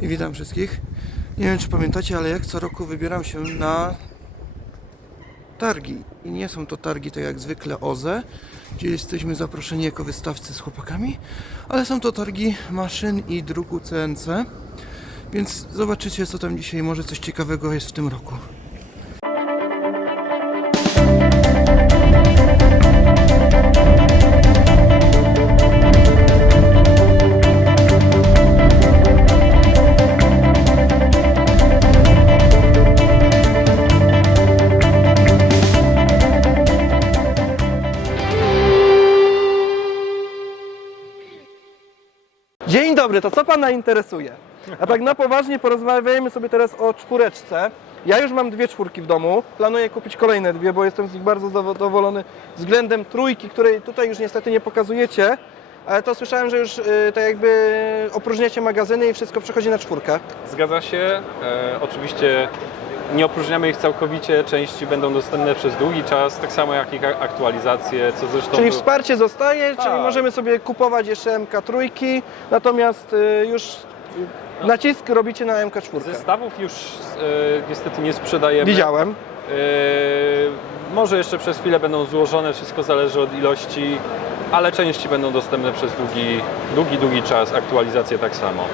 I witam wszystkich. Nie wiem, czy pamiętacie, ale jak co roku wybieram się na targi. I nie są to targi tak jak zwykle OZE, gdzie jesteśmy zaproszeni jako wystawcy z chłopakami, ale są to targi maszyn i druku CNC. Więc zobaczycie, co tam dzisiaj może coś ciekawego jest w tym roku. Dzień dobry, to co Pana interesuje? A tak na poważnie porozmawiajmy sobie teraz o czwóreczce. Ja już mam 2 czwórki w domu, planuję kupić kolejne 2, bo jestem z nich bardzo zadowolony względem trójki, której tutaj już niestety nie pokazujecie. Ale to słyszałem, że już tak jakby opróżniacie magazyny i wszystko przechodzi na 4. Zgadza się. Oczywiście nie opróżniamy ich całkowicie, części będą dostępne przez długi czas, tak samo jak i aktualizacje, co zresztą... Czyli wsparcie zostaje, Tak. czyli możemy sobie kupować jeszcze MK3, natomiast już nacisk robicie na MK4. Zestawów już niestety nie sprzedajemy. Widziałem. Może jeszcze przez chwilę będą złożone, wszystko zależy od ilości, ale części będą dostępne przez długi czas, aktualizacje tak samo.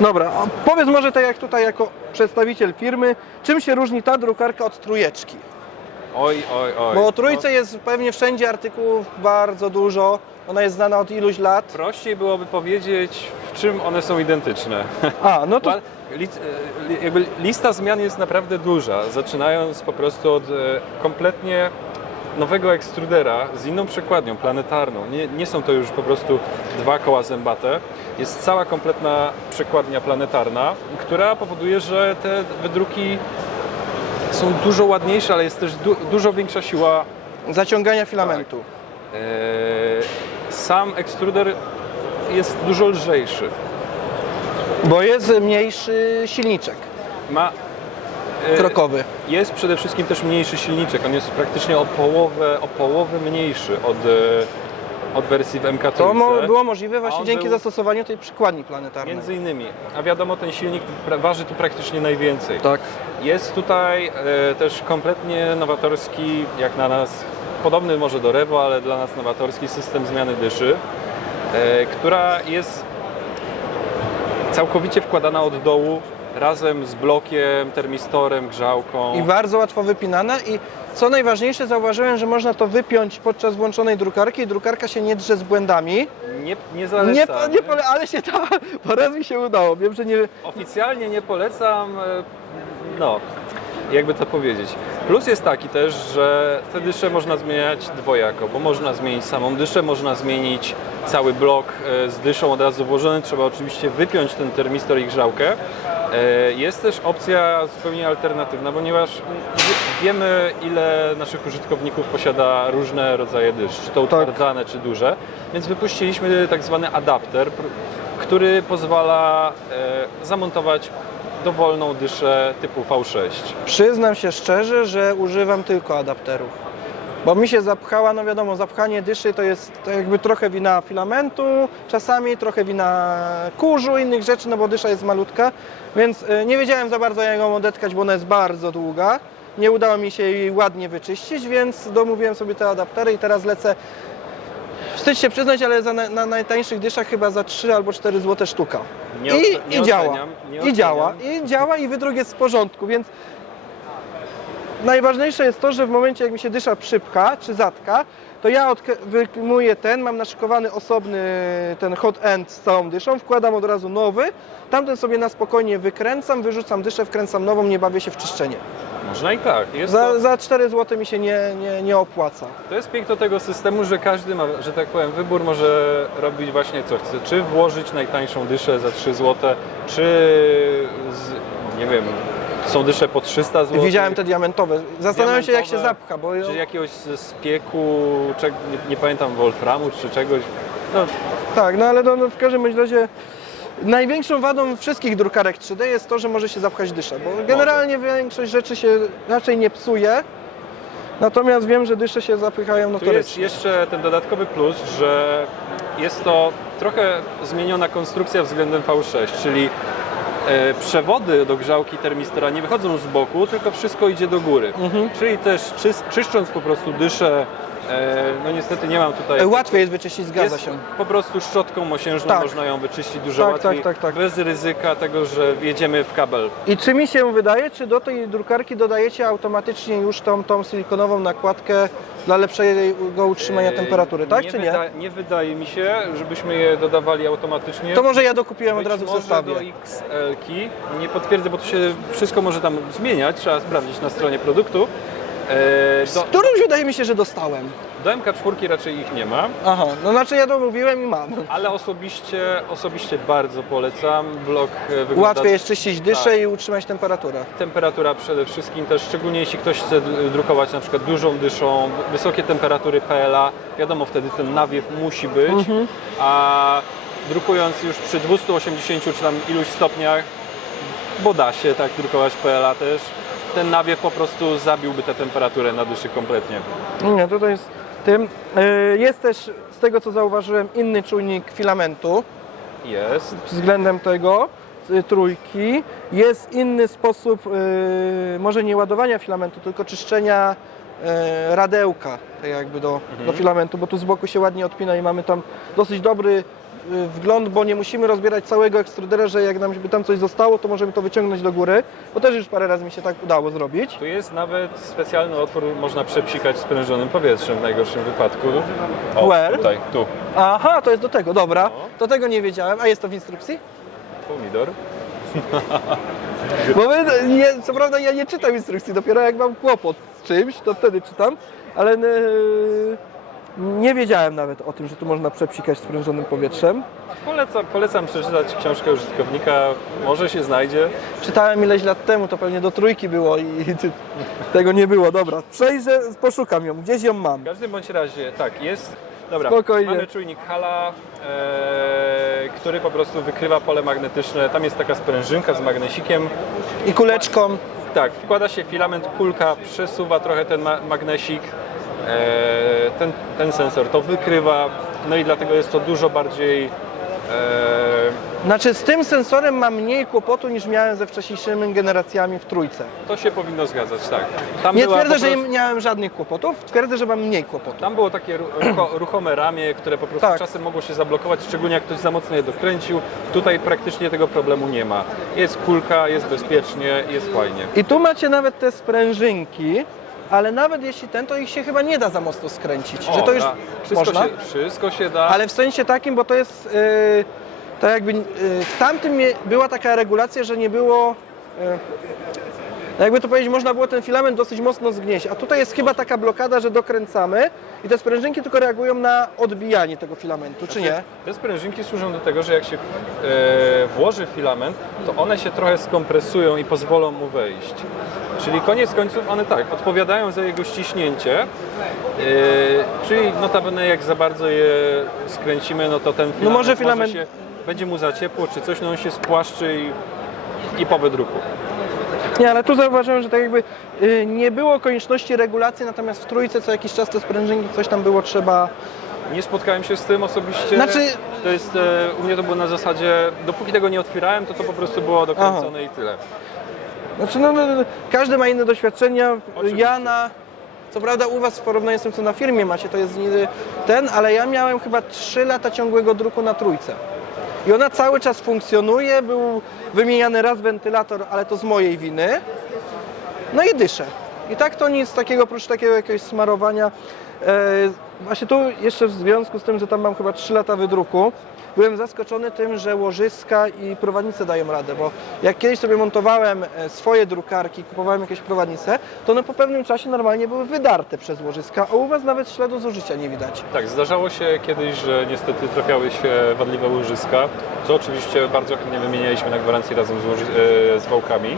Dobra, a powiedz może tak jak tutaj jako przedstawiciel firmy, czym się różni ta drukarka od trójeczki? Oj. Bo o trójce jest pewnie wszędzie artykułów bardzo dużo, ona jest znana od iluś lat. Prościej byłoby powiedzieć, w czym one są identyczne. A, no to Jakby lista zmian jest naprawdę duża, zaczynając po prostu od kompletnie nowego ekstrudera z inną przekładnią planetarną. Nie są to już po prostu 2 koła zębate. Jest cała kompletna przekładnia planetarna, która powoduje, że te wydruki są dużo ładniejsze, ale jest też dużo większa siła zaciągania filamentu. Sam ekstruder jest dużo lżejszy. Bo jest mniejszy silniczek krokowy. Jest przede wszystkim też mniejszy silniczek. On jest praktycznie o połowę mniejszy od wersji w MK3. To było możliwe właśnie dzięki był zastosowaniu tej przykładni planetarnej. między innymi. A wiadomo, ten silnik waży tu praktycznie najwięcej. Tak. Jest tutaj też kompletnie nowatorski, jak na nas, podobny może do Revo, ale dla nas nowatorski system zmiany dyszy, która jest całkowicie wkładana od dołu, razem z blokiem, termistorem, grzałką. I bardzo łatwo wypinane i co najważniejsze, zauważyłem, że można to wypiąć podczas włączonej drukarki i drukarka się nie drze z błędami. Nie zalecam. Ale się da, po raz mi się udało. Wiem, że nie... Oficjalnie nie polecam, no, jakby to powiedzieć. Plus jest taki też, że te dysze można zmieniać dwojako, bo można zmienić samą dyszę, można zmienić cały blok z dyszą od razu włożony. Trzeba oczywiście wypiąć ten termistor i grzałkę. Jest też opcja zupełnie alternatywna, ponieważ wiemy, ile naszych użytkowników posiada różne rodzaje dysz, czy to utwardzane, czy duże, więc wypuściliśmy tak zwany adapter, który pozwala zamontować dowolną dyszę typu V6. Przyznam się szczerze, że używam tylko adapterów. Bo mi się zapchała, no wiadomo, zapchanie dyszy to jest jakby trochę wina filamentu, czasami trochę wina kurzu, innych rzeczy, no bo dysza jest malutka, więc nie wiedziałem za bardzo jak ją odetkać, bo ona jest bardzo długa. Nie udało mi się jej ładnie wyczyścić, więc domówiłem sobie te adaptery i teraz lecę, wstyd się przyznać, ale na najtańszych dyszach chyba za 3 albo 4 zł sztuka. I działa i wydruk jest w porządku, więc najważniejsze jest to, że w momencie jak mi się dysza przypcha czy zatka, to ja wyjmuję mam naszykowany osobny ten hot end z całą dyszą, wkładam od razu nowy, tamten sobie na spokojnie wykręcam, wyrzucam dyszę, wkręcam nową, nie bawię się w czyszczenie. Można i tak. Za 4 zł mi się nie opłaca. To jest piękno tego systemu, że każdy ma, że tak powiem, wybór może robić właśnie co chce. Czy włożyć najtańszą dyszę za 3 zł, czy nie wiem, są dysze po 300 zł. Widziałem te diamentowe. Zastanawiam się jak się zapcha. Czy jakiegoś spieku, nie pamiętam, wolframu czy czegoś. No. Tak, no ale w każdym razie największą wadą wszystkich drukarek 3D jest to, że może się zapchać dyszę, bo generalnie większość rzeczy się raczej nie psuje. Natomiast wiem, że dysze się zapychają notorycznie. Tu jest jeszcze ten dodatkowy plus, że jest to trochę zmieniona konstrukcja względem V6, czyli przewody do grzałki termistora nie wychodzą z boku, tylko wszystko idzie do góry. Czyli też czyszcząc po prostu dyszę, no niestety nie mam tutaj... Łatwiej jest wyczyścić, zgadza jest się. po prostu szczotką mosiężną Tak. można ją wyczyścić dużo Tak, łatwiej, tak. bez ryzyka tego, że wjedziemy w kabel. I czy mi się wydaje, czy do tej drukarki dodajecie automatycznie już tą silikonową nakładkę dla lepszego utrzymania temperatury, tak czy nie? Nie wydaje mi się, żebyśmy je dodawali automatycznie. To może ja dokupiłem od Być razu w może zestawie. do XL-ki, nie potwierdzę, bo to się wszystko może tam zmieniać, trzeba sprawdzić na stronie produktu. Z którymś wydaje mi się, że dostałem. Do MK4 raczej ich nie ma, Aha, no znaczy ja to mówiłem i mam. ale osobiście bardzo polecam. Blok wygląda... Łatwiej jest czyścić dyszę Tak. i utrzymać temperaturę. Temperatura przede wszystkim też, szczególnie jeśli ktoś chce drukować na przykład dużą dyszą, wysokie temperatury PLA, wiadomo, wtedy ten nawiew musi być, a drukując już przy 280 czy tam iluś stopniach, bo da się tak drukować PLA też, ten nawiew po prostu zabiłby tę temperaturę na dyszy kompletnie. Nie, tutaj jest tym. Jest też, z tego co zauważyłem, inny czujnik filamentu Jest. względem tego, trójki. Jest inny sposób, może nie ładowania filamentu, tylko czyszczenia radełka tak jakby do filamentu, bo tu z boku się ładnie odpina i mamy tam dosyć dobry wgląd, bo nie musimy rozbierać całego ekstrudera, że jak nam by tam coś zostało, to możemy to wyciągnąć do góry, bo też już parę razy mi się tak udało zrobić. Tu jest nawet specjalny otwór, można przepsikać sprężonym powietrzem w najgorszym wypadku. Where? Tutaj, tu. Aha, to jest do tego, dobra. No. To tego nie wiedziałem. A jest to w instrukcji? Pomidor. Bo co prawda ja nie czytam instrukcji, dopiero jak mam kłopot z czymś, to wtedy czytam, ale nie wiedziałem nawet o tym, że tu można przepsikać sprężonym powietrzem. Polecam przeczytać książkę użytkownika, może się znajdzie. Czytałem ileś lat temu, to pewnie do trójki było i tego nie było. Dobra, przejrzę, poszukam ją, gdzieś ją mam. W każdym bądź razie, tak, jest. Dobra, Spokojnie. mamy czujnik Hala, który po prostu wykrywa pole magnetyczne. Tam jest taka sprężynka z magnesikiem. I kuleczką. Tak, wkłada się filament, kulka przesuwa trochę ten magnesik. Ten sensor to wykrywa, no i dlatego jest to dużo bardziej... Znaczy z tym sensorem mam mniej kłopotu niż miałem ze wcześniejszymi generacjami w trójce. To się powinno zgadzać, tak. Tam Nie była twierdzę, po że prostu- nie miałem żadnych kłopotów, twierdzę, że mam mniej kłopotów. Tam było takie ruchome ramię, które po prostu Tak. czasem mogło się zablokować, szczególnie jak ktoś za mocno je dokręcił. Tutaj praktycznie tego problemu nie ma. Jest kulka, jest bezpiecznie, jest fajnie. I tu macie nawet te sprężynki, ale nawet jeśli to ich się chyba nie da za mocno skręcić. Że to już można, Wszystko się da. ale w sensie takim, bo to jest tak jakby w tamtym była taka regulacja, że nie było jakby to powiedzieć, można było ten filament dosyć mocno zgnieść, a tutaj jest chyba taka blokada, że dokręcamy i te sprężynki tylko reagują na odbijanie tego filamentu, czy nie? Te sprężynki służą do tego, że jak się włoży filament, to one się trochę skompresują i pozwolą mu wejść. Czyli koniec końców one tak, odpowiadają za jego ściśnięcie, czyli notabene jak za bardzo je skręcimy, no to ten filament, może filament- będzie mu za ciepło czy coś, no on się spłaszczy i po wydruku. Nie, ale tu zauważyłem, że tak jakby nie było konieczności regulacji, natomiast w trójce co jakiś czas te sprężynki, coś tam było trzeba... Nie spotkałem się z tym osobiście. Znaczy- To jest, u mnie to było na zasadzie, dopóki tego nie otwierałem, to po prostu było dokręcone i tyle. Znaczy każdy ma inne doświadczenia. Oczywiście. Co prawda u Was w porównaniu z tym, co na firmie macie, to jest ale ja miałem chyba 3 lata ciągłego druku na trójce. I ona cały czas funkcjonuje, był wymieniany raz wentylator, ale to z mojej winy. No i dyszę. I tak to nic takiego, oprócz takiego jakiegoś smarowania. Właśnie tu jeszcze w związku z tym, że tam mam chyba 3 lata wydruku, byłem zaskoczony tym, że łożyska i prowadnice dają radę, bo jak kiedyś sobie montowałem swoje drukarki, kupowałem jakieś prowadnice, to one po pewnym czasie normalnie były wydarte przez łożyska, a u Was nawet śladu zużycia nie widać. Tak, zdarzało się kiedyś, że niestety trafiały się wadliwe łożyska, co oczywiście bardzo chętnie wymienialiśmy na gwarancji razem z wałkami.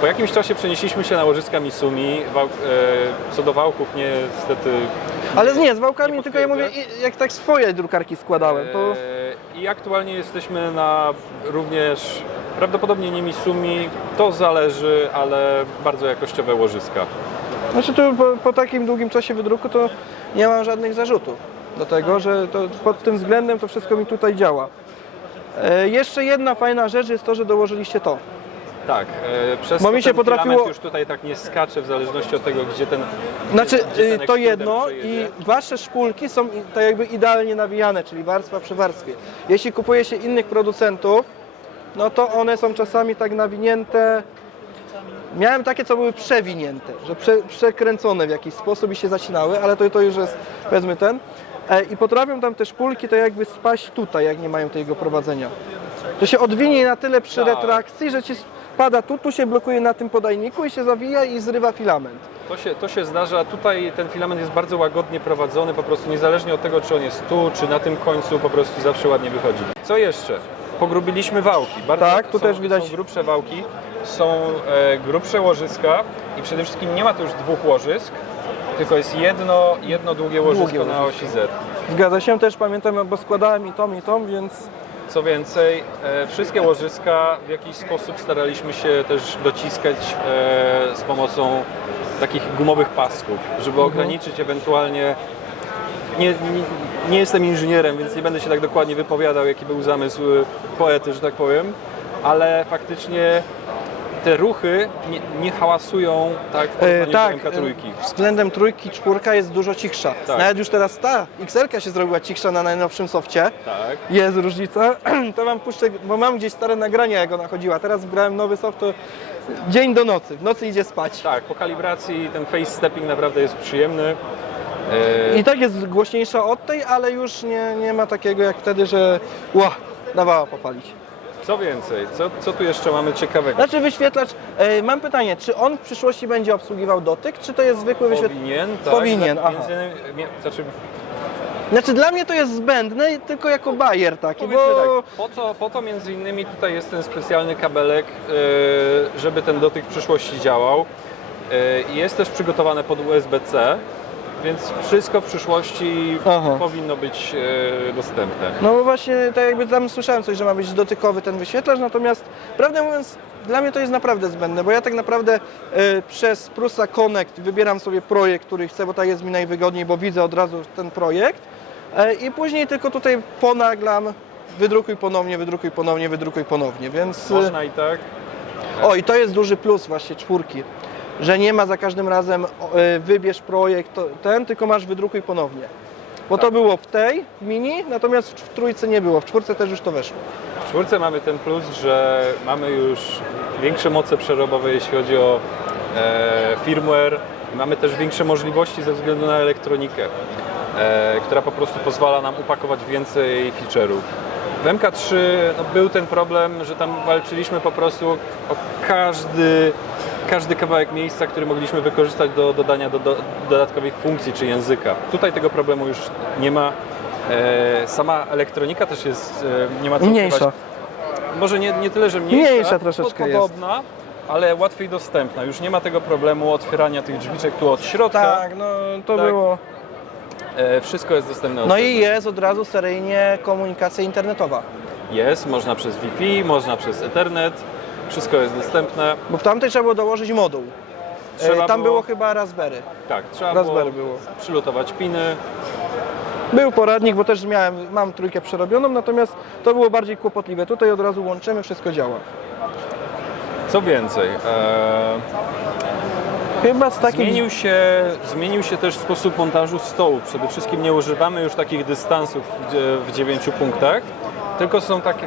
Po jakimś czasie przenieśliśmy się na łożyska Misumi, co do wałków niestety... Ale nie, z wałkami Nie tylko ja mówię, potwierdzę. jak tak swoje drukarki składałem, to... I aktualnie jesteśmy na również, prawdopodobnie nie Misumi, to zależy, ale bardzo jakościowe łożyska. Znaczy tu po takim długim czasie wydruku to nie mam żadnych zarzutów do tego, że to pod tym względem to wszystko mi tutaj działa. Jeszcze jedna fajna rzecz jest to, że dołożyliście to. Tak, przez Bo to mi się ten potrafiło- filament już tutaj tak nie skacze w zależności od tego, gdzie ten Znaczy, gdzie ten to ekstruder jedno przejedzie. i wasze szpulki są tak jakby idealnie nawijane, czyli warstwa przy warstwie. Jeśli kupuje się innych producentów, no to one są czasami tak nawinięte. Miałem takie, co były przewinięte, że przekręcone w jakiś sposób i się zacinały, ale to już jest, powiedzmy, ten. I potrafią tam te szpulki to jakby spaść tutaj, jak nie mają tego prowadzenia. To się odwinie na tyle przy Tak. retrakcji, że ci spada tu się blokuje na tym podajniku i się zawija i zrywa filament. To się zdarza, tutaj ten filament jest bardzo łagodnie prowadzony, po prostu niezależnie od tego, czy on jest tu, czy na tym końcu, po prostu zawsze ładnie wychodzi. Co jeszcze? Pogrubiliśmy wałki. Bardzo Tak, tu też widać. Są grubsze wałki, są grubsze łożyska i przede wszystkim nie ma tu już dwóch łożysk, tylko jest jedno długie łożysko na osi Z. Zgadza się, też pamiętam, bo składałem i tą, więc Co więcej, wszystkie łożyska w jakiś sposób staraliśmy się też dociskać z pomocą takich gumowych pasków, żeby ograniczyć ewentualnie. Nie jestem inżynierem, więc nie będę się tak dokładnie wypowiadał, jaki był zamysł poety, że tak powiem, ale faktycznie te ruchy nie hałasują tak w porównaniu tak, do MK3. względem trójki, czwórka jest dużo cichsza. Tak. Nawet już teraz ta XL-ka się zrobiła cichsza na najnowszym softie. Tak. Jest różnica. To wam puszczę, bo mam gdzieś stare nagrania, jak ona chodziła. Teraz wgrałem nowy soft, to dzień do nocy. W nocy idzie spać. Tak, po kalibracji ten face stepping naprawdę jest przyjemny. I tak jest głośniejsza od tej, ale już nie ma takiego jak wtedy, że dawała popalić. Co więcej, co tu jeszcze mamy ciekawego? Znaczy wyświetlacz, mam pytanie, czy on w przyszłości będzie obsługiwał dotyk, czy to jest zwykły wyświetlacz? Powinien, tak. Powinien, aha. Znaczy, Znaczy dla mnie to jest zbędne, tylko jako bajer taki, powiedzmy bo... tak, po to między innymi tutaj jest ten specjalny kabelek, żeby ten dotyk w przyszłości działał. Jest też przygotowane pod USB-C, więc wszystko w przyszłości powinno być dostępne. No bo właśnie, tak jakby tam słyszałem coś, że ma być dotykowy ten wyświetlacz, natomiast prawdę mówiąc, dla mnie to jest naprawdę zbędne, bo ja tak naprawdę przez Prusa Connect wybieram sobie projekt, który chcę, bo tak jest mi najwygodniej, bo widzę od razu ten projekt i później tylko tutaj ponaglam, wydrukuj ponownie, więc... Można i tak. O, i to jest duży plus właśnie czwórki, że nie ma za każdym razem wybierz projekt, tylko masz wydrukuj ponownie. Bo to było w tej mini, natomiast w trójce nie było, w czwórce też już to weszło. W czwórce mamy ten plus, że mamy już większe moce przerobowe, jeśli chodzi o firmware. Mamy też większe możliwości ze względu na elektronikę, która po prostu pozwala nam upakować więcej feature'ów. W MK3 był ten problem, że tam walczyliśmy po prostu o każdy kawałek miejsca, który mogliśmy wykorzystać do dodania dodatkowych funkcji czy języka. Tutaj tego problemu już nie ma. Sama elektronika też jest, nie ma co Mniejsza. ukrywać. Może nie tyle, że mniejsza troszeczkę podobna, ale łatwiej dostępna. Już nie ma tego problemu otwierania tych drzwiczek tu od środka. Tak, no to Tak. było. Wszystko jest dostępne od No i zewnątrz. jest od razu seryjnie komunikacja internetowa. Jest, można przez Wi-Fi, można przez Ethernet. Wszystko jest dostępne. Bo w tamtej trzeba było dołożyć moduł. Tam było chyba Raspberry. Tak, trzeba Raspberry było było. przylutować piny. Był poradnik, bo też mam trójkę przerobioną, natomiast to było bardziej kłopotliwe. Tutaj od razu łączymy, wszystko działa. Co więcej, Chyba z takich... zmienił się też sposób montażu stołu. Przede wszystkim nie używamy już takich dystansów w 9 punktach, tylko są takie,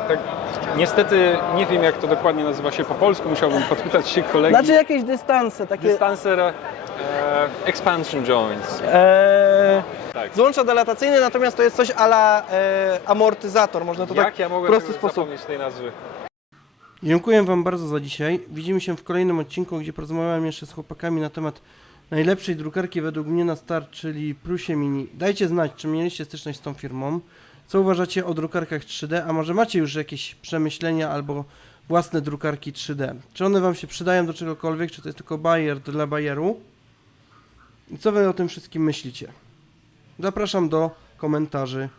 niestety nie wiem jak to dokładnie nazywa się po polsku, musiałbym podpytać się kolegi. Znaczy jakieś dystanse, takie... Dystanser expansion joints. Tak. Złącza dilatacyjne, natomiast to jest coś a la amortyzator, można to tak Jak ja w mogłem prosty sposób. zapomnieć tej nazwy? Dziękuję Wam bardzo za dzisiaj. Widzimy się w kolejnym odcinku, gdzie porozmawiam jeszcze z chłopakami na temat najlepszej drukarki według mnie na start, czyli Prusie Mini. Dajcie znać, czy mieliście styczność z tą firmą, co uważacie o drukarkach 3D, a może macie już jakieś przemyślenia albo własne drukarki 3D. Czy one Wam się przydają do czegokolwiek, czy to jest tylko bajer dla bajeru? I co Wy o tym wszystkim myślicie? Zapraszam do komentarzy.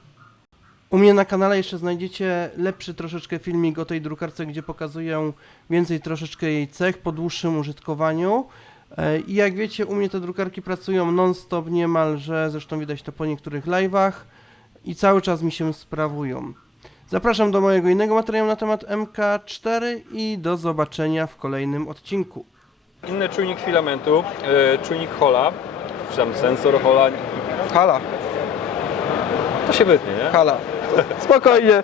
U mnie na kanale jeszcze znajdziecie lepszy troszeczkę filmik o tej drukarce, gdzie pokazuję więcej troszeczkę jej cech po dłuższym użytkowaniu. I jak wiecie, u mnie te drukarki pracują non-stop niemalże, zresztą widać to po niektórych live'ach i cały czas mi się sprawują. Zapraszam do mojego innego materiału na temat MK4 i do zobaczenia w kolejnym odcinku. Inny czujnik filamentu, czujnik Hola, czy tam sensor Hola, Hala, to się wytnie, nie? hala. Spokojnie.